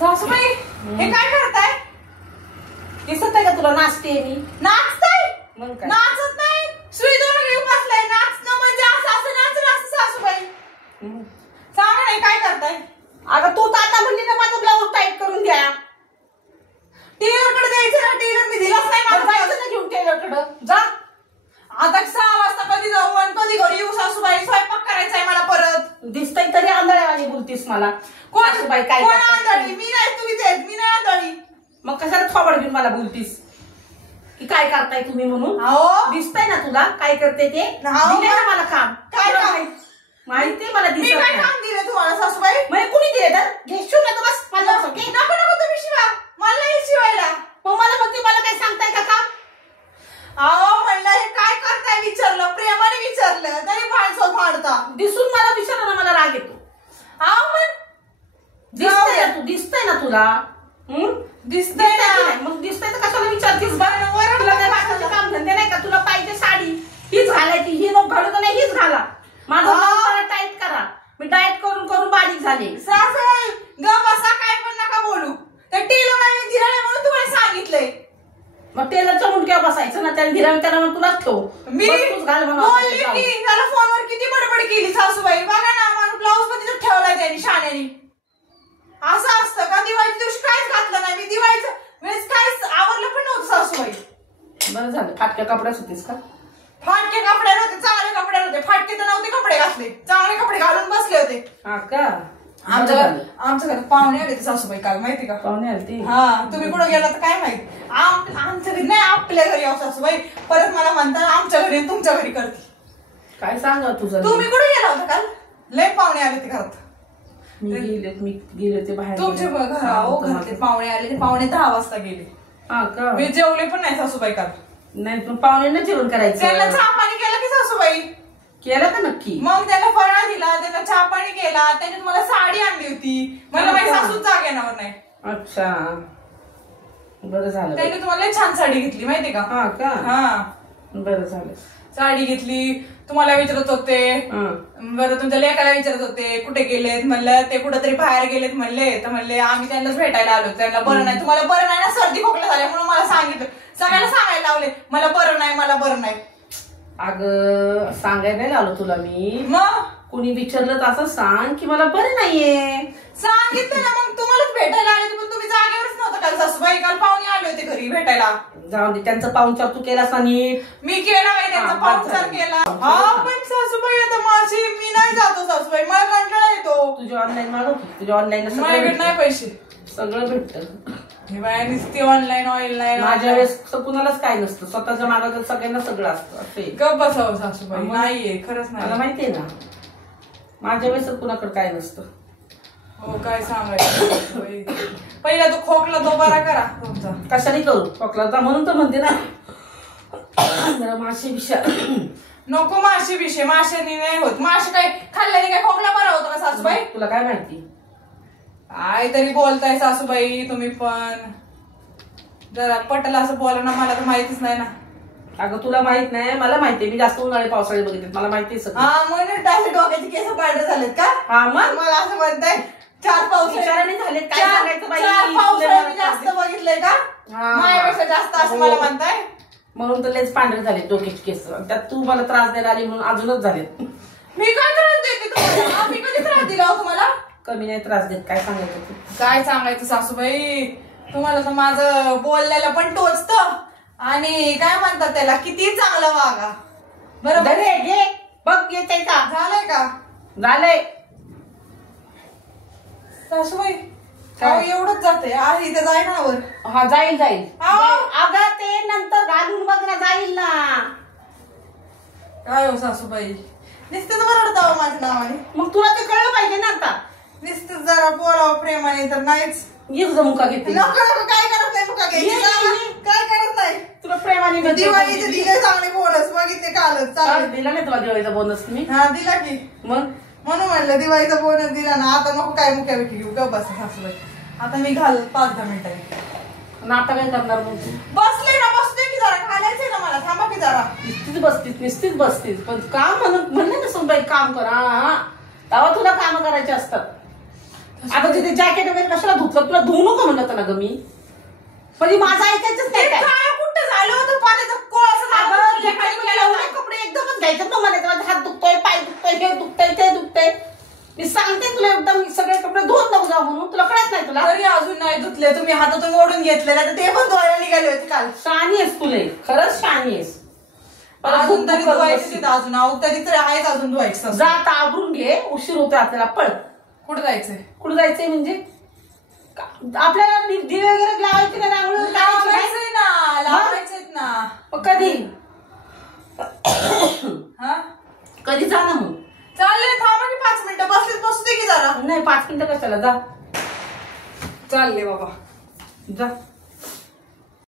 सासूबाई हे काय करताय? दिसत आहे का तुला नाचते मी? नाचताय? मग काय? नाचत नाही, सुई दोन घेऊन बसलाय. नाचणं म्हणजे असं नाचणं असं सासूबाई. सांगा नाही काय करताय? अगं तू तर आता म्हणली ना माझं ब्लाऊज टाईट करून द्या. टेलरकडे द्यायचं ना, टेलर मी दिलाच नाही. माझं जायचं ना घेऊन टेलरकडं जा. आता 6 वाजता कधी जाऊ आणि कधी घरी येऊ सासूबाई? स्वयंपाक करायचाय मला परत. दिसतंय तरी आंधळ्यावानी बोलतीस मला. सासूबाई काय कोण आंधळी? मी नाही, तुम्हीच आहेत. मी नाही आंधळी. मग कशाला थोबड घेऊन मला बोलतीस की काय करताय तुम्ही म्हणून? अहो दिसतंय ना तुला काय करते ते? दिले ना मला काम. काय काम? माहिती मला मी दिसत काय नाही. काम दिलं तुम्हाला सासूबाई? मग कुणी दिले तर घेशील ना बस माझ्या नको नको तुम्ही शिवा, मला नाही शिवायला. मग मला म्हणते मला काय सांगताय का काम? अहो म्हणलं हे काय करताय विचारलं, प्रेमाने विचारलं तरी फाडसो फाडता. दिसून मला विचारलं ना मला राग येतो. अहो पण दिसतंय ना तू, दिसतंय ना तुला? दिसतंय ना. मग दिसतंय तर कशाला विचारतीस? तुला काय बाकीचे काम धंदे नाही का? तुला पाहिजे साडी हीच घालायची, ही नको घालू तर नाही हीच घाला. माझं टाईट करा. मी डाएट करून करून बारीक झाले. सासूबाई ग बसा, काय पण नका बोलू. त्या टेलरने दिला नाही म्हणून तुम्हाला सांगितलंय. मग टेलरच्या मुंडक्या बसायचं ना, त्याने धिराण त्याला मग तुलाच ठेव. मी बोलली की त्याला फोनवर किती बडबड केली सासूबाई. बघा ना मला ब्लाऊज मध्ये ठेवलाय त्यांनी शाण्यानी. असं असतं का? दिवाळीच्या दिवशी काहीच घातलं नाही मी. दिवाळीचं वेळेस काहीच आवरलं पण नव्हतं सासूबाई. बरं झालं. फाटक्या कपड्याच होतीस का? फाटके कपडे नव्हते, चांगले कपडे नव्हते. फाटके तर नव्हते कपडे घातले, चांगले कपडे घालून बसले होते. हा का? आमच्या घरात पाहुणे आले सासूबाई काल, माहिती का? पाहुणे आलते? हा, तुम्ही कुठं गेला तर काय माहिती. आमच्या घरी नाही, आपल्या घरी आहो सासूबाई. परत मला म्हणतात आमच्या घरी तुमच्या घरी करते. काय सांगा तुझं? तुम्ही कुठे गेला होता काल? लय पाहुणे आले ते घरात. मी गेले ते बाहेर. तुमचे घरातले पाहुणे आले, ते पाहुणे 10 वाजता गेले. हा का? मी जेवले पण नाही सासूबाई काल. नाही पण पाहुण्यांना जेवण करायचं. त्यांना चहा पाणी केलं की सासूबाई? केलं का नक्की? मग त्यांना फराळ दिला, त्यांना चहा पाणी केला. त्यांनी तुम्हाला साडी आणली होती. मला माझी सासूच जाग येणार नाही. अच्छा, बरं झालं. त्यांनी तुम्हाला छान साडी घेतली, माहिती का? हा का? हा, बरं झालं. साडी घेतली. तुम्हाला विचारत होते, बरं तुमच्या लेकाला विचारत होते कुठे गेलेत. म्हणलं ते कुठेतरी बाहेर गेलेत म्हणले. तर म्हणले आम्ही त्यांनाच भेटायला आलो. त्यांना बरं नाही. तुम्हाला बरं नाही ना, सर्दी खोकला झाल्या म्हणून मला सांगितलं. सगळ्यांना सांगायला लावले मला बरं नाही, मला बरं नाही. अगं सांगायला नाही आलो तुला मी. मग कुणी विचारलं तर असं सांग की मला बरं नाहीये. सांगितलं ना, मग तुम्हालाच भेटायला आले. पण तुम्ही जागेवरच नव्हतं काल सासूबाई. काल पाहुणे आले होते घरी भेटायला. जाऊ दे, त्यांचा पाहुणचार तू केलास ना नीट. मी केला नाही त्यांचा पाहुणचार केला. हा पण सासूबाई आता माझी मी नाही जातो सासूबाई, मला कंटाळा येतो. तुझे ऑनलाईन मागव, तुझ्या ऑनलाईन माझ्याकडे नाही पैसे. सगळं भेटतं. हे बाय नुसती ऑनलाईन ऑनलाईन. माझ्या वेळेस कुणालाच काय नसतं, स्वतःच्या मागात सगळ्यांना सगळं असतं. असे गप बसावं सासूबाई. नाहीये, खरंच नाही. मला माहितीये ना, माझ्या वेळेस कुणाकडे काय नसतं. हो काय सांगायचं. पहिला तो खोकला तो बरा करा तुमचा. कशाने करू खोकला? म्हणून तर म्हणते ना जरा माशी बिशा नको. माशी बिशे माशानी नाही होत. मासे काय खाल्ल्याने काय खोकला बरा होतो का सासूबाई? तुला काय माहिती? काय तरी बोलताय सासूबाई तुम्ही पण. जरा पटलं असं बोला ना, मला तर माहितीच नाही ना. अगं तुला माहित नाही, मला माहितीये. मी जास्त उन्हाळे पावसाळे बघितले, मला माहितीये सगळं. हा म्हणून डायरेक्ट डोक्याचे केस पांढरे झालेत का? हा मग मला असं म्हणताय 4 पावसाळ्याने झालेत. काय सांगायचं बाई? 4 पावसाळ्याने जास्त बघितलंय का? माझ्यापेक्षा जास्त असं मला म्हणताय. म्हणून तर लेच पांढरे झाले डोक्याचे केस. त्यात तू मला त्रास द्यायला आली म्हणून अजूनच झालेत. मी काय त्रास देते तुम्हाला? मी कधी त्रास दिला हो तुम्हाला? कमी नाही त्रास देत. काय सांगायचं तू? काय सांगायचं सासूबाई, तुम्हाला तर माझं बोललेलं पण टोचतं. आणि काय म्हणतात त्याला, किती चांगलं वागा. बरोबर घे बघ, येते का? झालंय का? झालंय सासूबाई. एवढंच जाते इथे जाय ना वर. हा जाईल जाईल. अहो. अगं ते नंतर घालून बघ ना, जाईल ना. काय हो सासूबाई, नुसतेच ओरडता माझ्या नावाने. मग तुला ते कळलं पाहिजे ना आता. नुसतं जरा बोलावं प्रेमाने तर नाहीच. ये तुझा मुका घेते. नको नको, काय करत नाही मुका घ्यायची. काय करत नाही. तुला प्रेमाने दिवाळीचे दिले चांगले बोनस बघितले कालच. चालेल दिला नाही तुला दिवाळीचा बोनस तुम्ही? हा दिला की. मग म्हणून म्हणलं दिवाळीचा बोनस दिला ना, आता नको काय मुक्या विकी घेऊ. गप बस सासूबाई. आता मी घाल 5-10 मिनिटांनी. आता काय करणार मग तू? बसले ना, बसते की जरा खायचंय ना मला. थांबा की जरा. नुसतीच बसतीस पण काम म्हणलं ना सुनबाई काम करा. तेव्हा तुला काम करायचे असतात. आता तिथे जॅकेट वगैरे कशाला धुतलं, तुला धुवू नको म्हणलं होतं ना ग मी. म्हणजे माझं ऐकायचंच नाही काय. कुठं झालं होतं पाण्याचा कपडे एकदमच घ्यायचं ना म्हणायचं, माझा हात दुखतोय, पाय दुखतोय, हे दुखतंय, ते दुखतंय. मी सांगते तुला एकदम सगळे कपडे धुवून नको जा म्हणून, तुला कळत नाही तुला. तरी अजून नाही धुतले, तुम्ही हातातून ओढून घेतले ना, ते पण धुवायला निघाले होते काल. शहाणी आहेस तुला, खरंच शहाणी आहेस. अजून तरी धुवायचे तिथं, अजून तरी तरी आहेच अजून धुवायचं. जा आता आवरून घे, उशीर होतोय आपल्याला. पळ. कुठं जायचंय? कुठं जायचंय म्हणजे आपल्याला दिवे वगैरे लावायचे ना, रांगोळी लावायचंय ना, लावायचेत ना. कधी हा कधी जा ना मग. चालले, थांबा की 5 मिनिटं, बसू दे की जरा. नाही 5 मिनिटं कशाला, जा. चालले बाबा, जा.